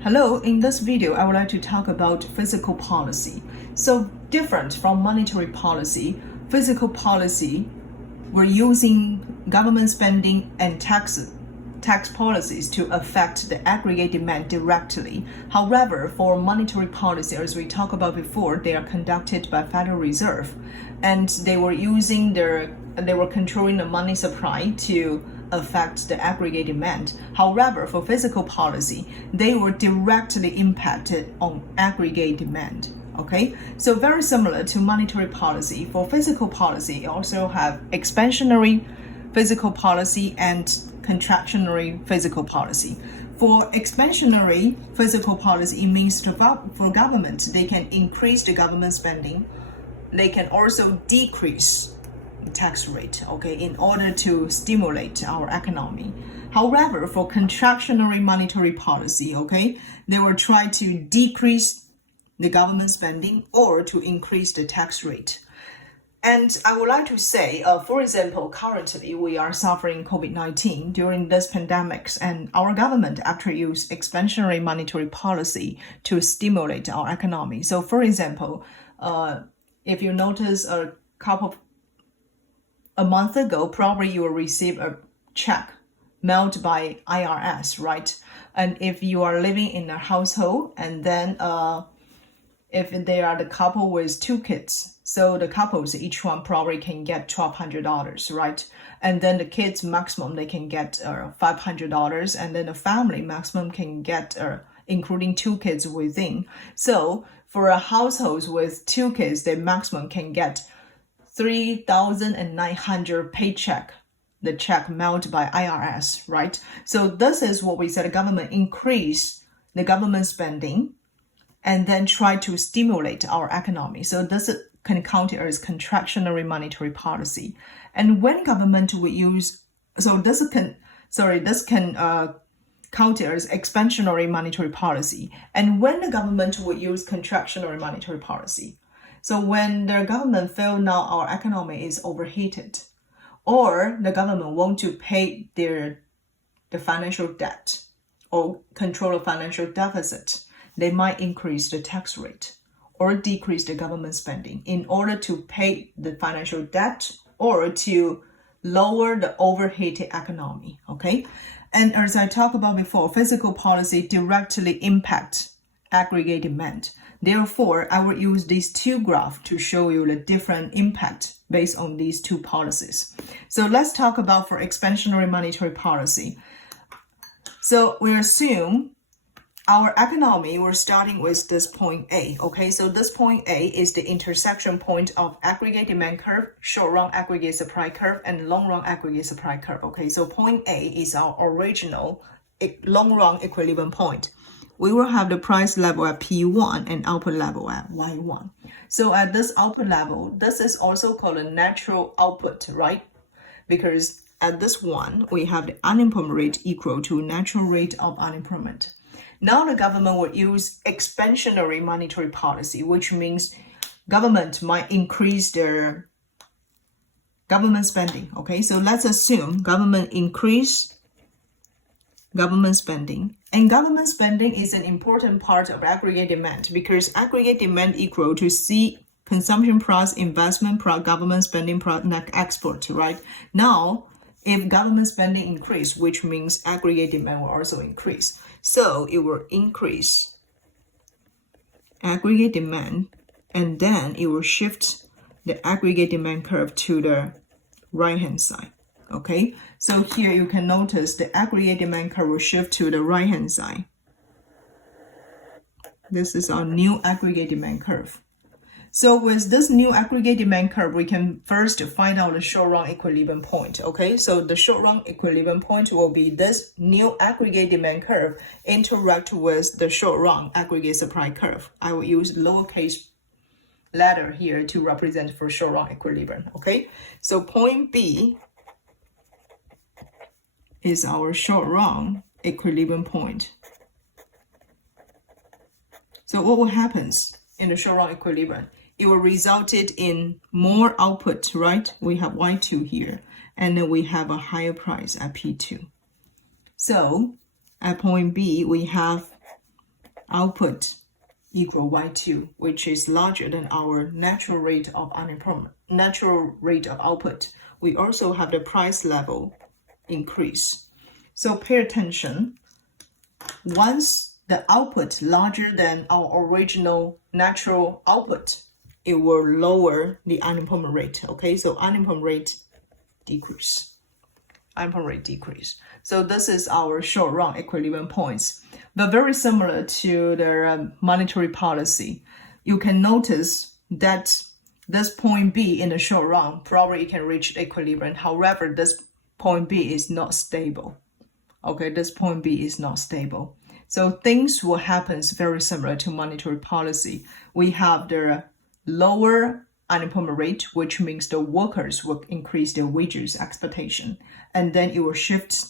Hello, in this video, I would like to talk about fiscal policy. So different from monetary policy, fiscal policy, we're using government spending and tax policies to affect the aggregate demand directly. However, for monetary policy, as we talked about before, they are conducted by Federal Reserve, and they were controlling the money supply to affect the aggregate demand. However, for fiscal policy, they were directly impacted on aggregate demand. Okay, so very similar to monetary policy. For fiscal policy, you also have expansionary fiscal policy and contractionary fiscal policy. For expansionary fiscal policy, it means for government, they can increase the government spending. They can also decrease tax rate, okay, in order to stimulate our economy. However, for contractionary monetary policy, okay, they will try to decrease the government spending or to increase the tax rate. And I would like to say, for example, currently we are suffering COVID-19 during this pandemic, and our government actually used expansionary monetary policy to stimulate our economy. So, for example, if you notice a month ago, probably you will receive a check mailed by IRS, right? And if you are living in a household, and then if they are the couple with two kids, so the couples, each one probably can get $1,200, right? And then the kids maximum, they can get $500, and then the family maximum can get, including two kids within. So for a household with two kids, the maximum can get 3,900 paycheck, the check mailed by IRS, right? So this is what we said, the government increase the government spending and then try to stimulate our economy. So this can count as contractionary monetary policy. And when government will use, this can count as expansionary monetary policy. And when the government will use contractionary monetary policy. So when the government feel now our economy is overheated, or the government want to pay the financial debt or control the financial deficit, they might increase the tax rate or decrease the government spending in order to pay the financial debt or to lower the overheated economy, okay? And as I talked about before, fiscal policy directly impact aggregate demand. Therefore, I will use these two graphs to show you the different impact based on these two policies. So let's talk about for expansionary monetary policy. So we assume our economy, we're starting with this point A, okay? So this point A is the intersection point of aggregate demand curve, short-run aggregate supply curve, and long-run aggregate supply curve, okay? So point A is our original long-run equilibrium point. We will have the price level at P1 and output level at Y1. So at this output level, this is also called a natural output, right? Because at this one, we have the unemployment rate equal to natural rate of unemployment. Now the government will use expansionary monetary policy, which means government might increase their government spending, okay? So let's assume government increase government spending. And government spending is an important part of aggregate demand because aggregate demand equal to C consumption plus investment plus government spending plus net export, right? Now, if government spending increase, which means aggregate demand will also increase. So it will increase aggregate demand, and then it will shift the aggregate demand curve to the right-hand side. Okay, so here you can notice the aggregate demand curve will shift to the right-hand side. This is our new aggregate demand curve. So with this new aggregate demand curve, we can first find out the short-run equilibrium point. Okay, so the short-run equilibrium point will be this new aggregate demand curve interact with the short-run aggregate supply curve. I will use lowercase letter here to represent for short-run equilibrium. Okay, so point B is our short-run equilibrium point. So what will happen in the short-run equilibrium? It will result in more output, right? We have Y2 here, and then we have a higher price at P2. So at point B, we have output equal Y2, which is larger than our natural rate of unemployment, natural rate of output. We also have the price level increase. So pay attention. Once the output larger than our original natural output, it will lower the unemployment rate. Okay, so unemployment rate decrease. Unemployment rate decrease. So this is our short run equilibrium points. But very similar to the monetary policy, you can notice that this point B in the short run, probably it can reach equilibrium. However, this point B is not stable. Okay, this point B is not stable. So things will happen very similar to monetary policy. We have the lower unemployment rate, which means the workers will increase their wages expectation. And then it will shift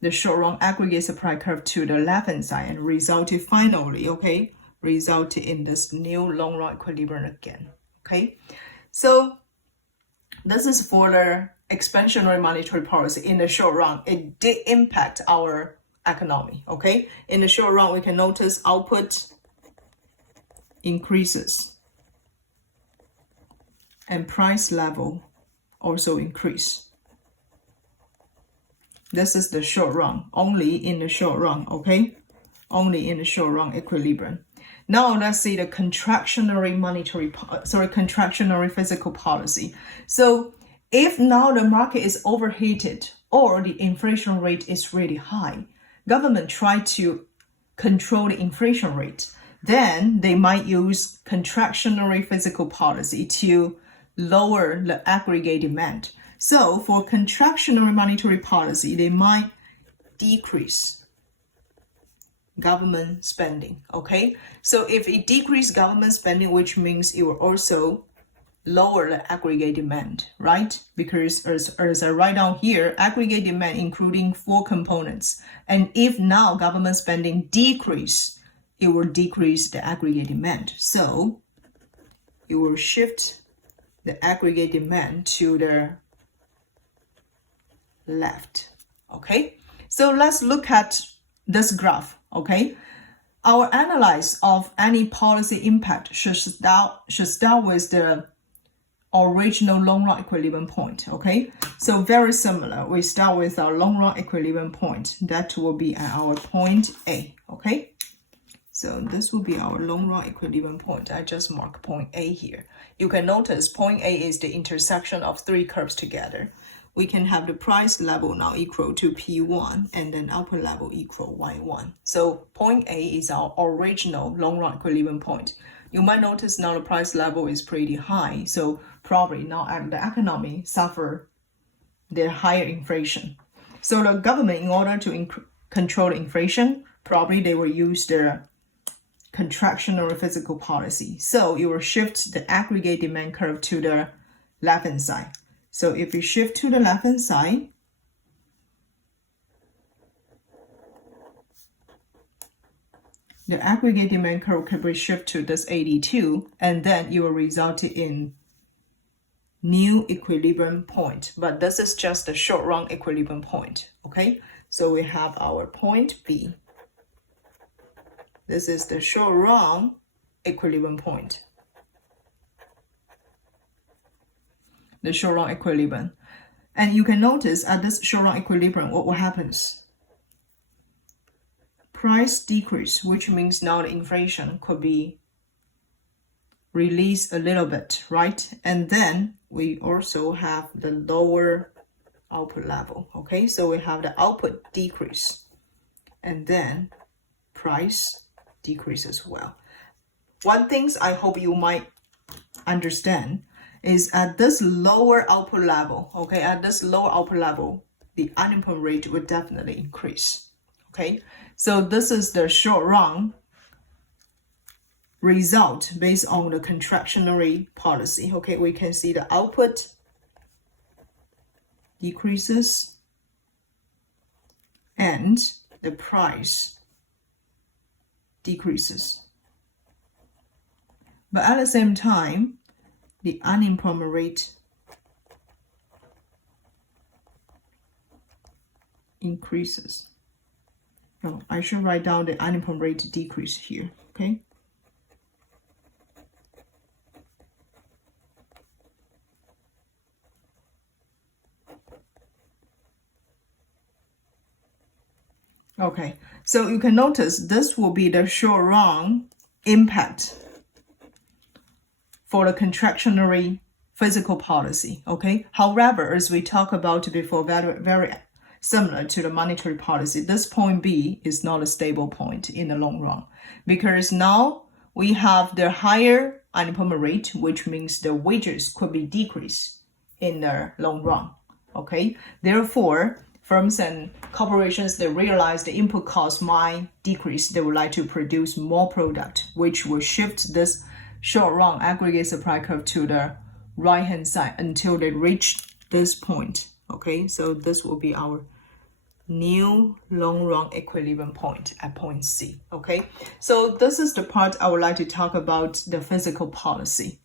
the short-run aggregate supply curve to the left-hand side and resulted finally, okay, resulted in this new long-run equilibrium again, okay? So this is for the expansionary monetary policy. In the short run, it did impact our economy, okay? In the short run, we can notice output increases and price level also increase. This is the short run, only in the short run, okay? Only in the short run equilibrium. Now let's see the contractionary fiscal policy. So if now the market is overheated or the inflation rate is really high, government try to control the inflation rate, then they might use contractionary fiscal policy to lower the aggregate demand. So for contractionary monetary policy, they might decrease government spending, okay? So if it decreases government spending, which means it will also lower the aggregate demand, right? Because as I write down here, aggregate demand including 4 components. And if now government spending decrease, it will decrease the aggregate demand. So it will shift the aggregate demand to the left, okay? So let's look at this graph, okay? Our analysis of any policy impact should start with the original long-run equilibrium point, okay? So very similar, we start with our long-run equilibrium point. That will be at our point A, okay? So this will be our long-run equilibrium point. I just mark point A here. You can notice point A is the intersection of 3 curves together. We can have the price level now equal to P1 and then upper level equal Y1. So point A is our original long-run equilibrium point. You might notice now the price level is pretty high. So probably now the economy suffer the higher inflation. So the government, in order to control the inflation, probably they will use the contractionary fiscal policy. So it will shift the aggregate demand curve to the left-hand side. So if we shift to the left-hand side, the aggregate demand curve can be shifted to this 82, and then it will result in new equilibrium point. But this is just the short-run equilibrium point, okay? So we have our point B. This is the short-run equilibrium point. The short-run equilibrium. And you can notice at this short-run equilibrium, what happens? Price decrease, which means now the inflation could be released a little bit, right? And then we also have the lower output level, okay? So we have the output decrease, and then price decrease as well. One thing I hope you might understand is at this lower output level, okay, at this lower output level, the unemployment rate will definitely increase, okay? So this is the short run result based on the contractionary policy, okay? We can see the output decreases and the price decreases. But at the same time, the unemployment rate increases. No, I should write down the unemployment rate decrease here, okay? Okay, so you can notice this will be the short run impact for the contractionary fiscal policy, okay? However, as we talked about before, very similar to the monetary policy, this point B is not a stable point in the long run, because now we have the higher unemployment rate, which means the wages could be decreased in the long run, okay? Therefore, firms and corporations, they realize the input cost might decrease. They would like to produce more product, which will shift this short run aggregate supply curve to the right hand side until they reach this point. Okay, so this will be our new long run equilibrium point at point C. Okay, so this is the part I would like to talk about the fiscal policy.